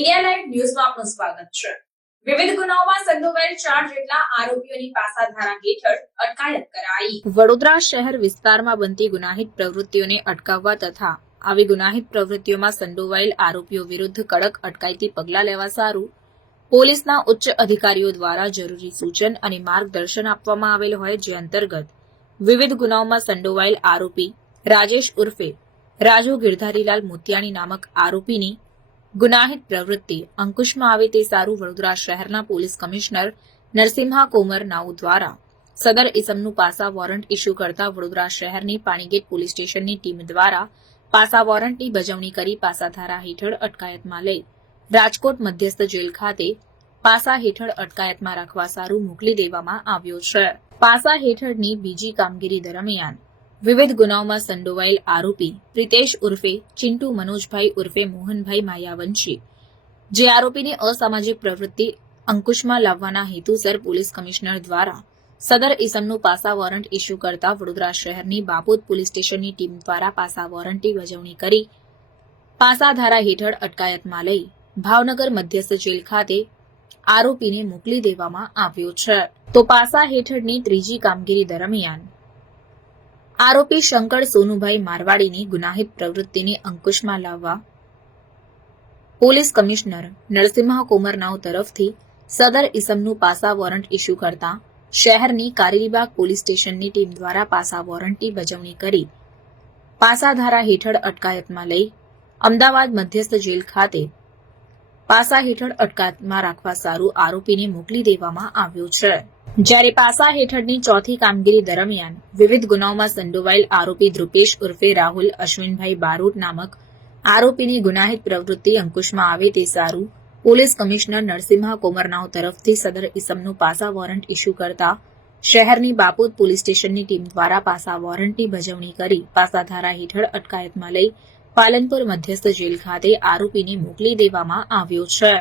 India live ન્યૂઝમાં આપનું સ્વાગત છે. વિવિધ ગુનાઓમાં સંડોવાયેલ ચાર જેટલા આરોપીઓની પાસાધારા હેઠળ અટકાયત કરાઈ. વડોદરા શહેર વિસ્તારમાં બનતી ગુનાહિત પ્રવૃત્તિઓને અટકાવવા તથા આવી ગુનાહિત પ્રવૃત્તિઓમાં સંડોવાયેલ આરોપીઓ વિરુદ્ધ કડક અટકાયતી પગલાં લેવા સારું, પોલીસના ઉચ્ચ અધિકારીઓ દ્વારા જરૂરી સૂચન અને માર્ગદર્શન આપવામાં આવેલ હોય જે અંતર્ગત વિવિધ ગુનાઓમાં સંડોવાયેલ આરોપી રાજેશ ઉર્ફે રાજુ ગિરધારીલાલ મોતિયાણી નામક આરોપીની ગુનાહિત પ્રવૃત્તિ. અંકુશમાં આવે તે સારું વડોદરા શહેરના પોલીસ કમિશનર નરસિંહા કોમર નાઉ દ્વારા. સદર ઇસમનું પાસા વોરંટ ઇસ્યુ કરતા વડોદરા શહેરની પાણીગેટ પોલીસ સ્ટેશનની ટીમ દ્વારા પાસા વોરંટની બજવણી કરી પાસાધારા હેઠળ અટકાયતમાં લઈ. રાજકોટ મધ્યસ્થ જેલ ખાતે પાસા હેઠળ અટકાયતમાં રાખવા સારું મોકલી દેવામાં આવ્યો છે. પાસા હેઠળની બીજી કામગીરી દરમિયાન વિવિધ ગુનાઓમાં સંડોવાયેલ આરોપી પ્રિતેશ ઉર્ફે ચિંટુ મનોજભાઈ ઉર્ફે મોહનભાઈ માયાવંશી જે આરોપીની અસામાજિક પ્રવૃત્તિ અંકુશમાં લાવવાના હેતુસર પોલીસ કમિશનર દ્વારા સદર ઇસમનું પાસા વોરંટ ઇસ્યુ કરતા વડોદરા શહેરની બાપોદ પોલીસ સ્ટેશનની ટીમ દ્વારા પાસા વોરંટની વજવણી કરી પાસા ધારા હેઠળ અટકાયતમાં લઈ ભાવનગર મધ્યસ્થ જેલ ખાતે આરોપીને મોકલી દેવામાં આવ્યો છે. તો પાસા હેઠળની ત્રીજી કામગીરી દરમિયાન આરોપી શંકર સોનુભાઈ મારવાડીની ગુનાહિત પ્રવૃત્તિને અંકુશમાં લાવવા પોલીસ કમિશનર નરસિંહા કોમરનાવ તરફથી સદર ઇસમનું પાસા વોરંટ ઇસ્યુ કરતા શહેરની કારેલીબાગ પોલીસ સ્ટેશનની ટીમ દ્વારા પાસા વોરંટની બજવણી કરી પાસાધારા હેઠળ અટકાયતમાં લઈ અમદાવાદ મધ્યસ્થ જેલ ખાતે પાસા હેઠળ અટકાયતમાં રાખવા સારું આરોપીને મોકલી દેવામાં આવ્યો છે. જ્યારે પાસા હેઠળની ચોથી કામગીરી દરમિયાન વિવિધ ગુનાઓમાં સંડોવાયેલ આરોપી ધ્રુપેશ ઉર્ફે રાહુલ, અશ્વિનભાઈ બારોટ નામક આરોપીની ગુનાહિત પ્રવૃત્તિ અંકુશમાં આવે તે સારું, પોલીસ કમિશનર નરસિંહા કોમરનાવ તરફથી સદર ઇસમનું પાસા વોરંટ ઇસ્યુ કરતા શહેરની બાપોદ પોલીસ સ્ટેશનની ટીમ દ્વારા પાસા વોરંટની ભજવણી કરી પાસાધારા હેઠળ અટકાયતમાં લઈ પાલનપુર મધ્યસ્થ જેલ ખાતે આરોપીને મોકલી દેવામાં આવ્યો છે.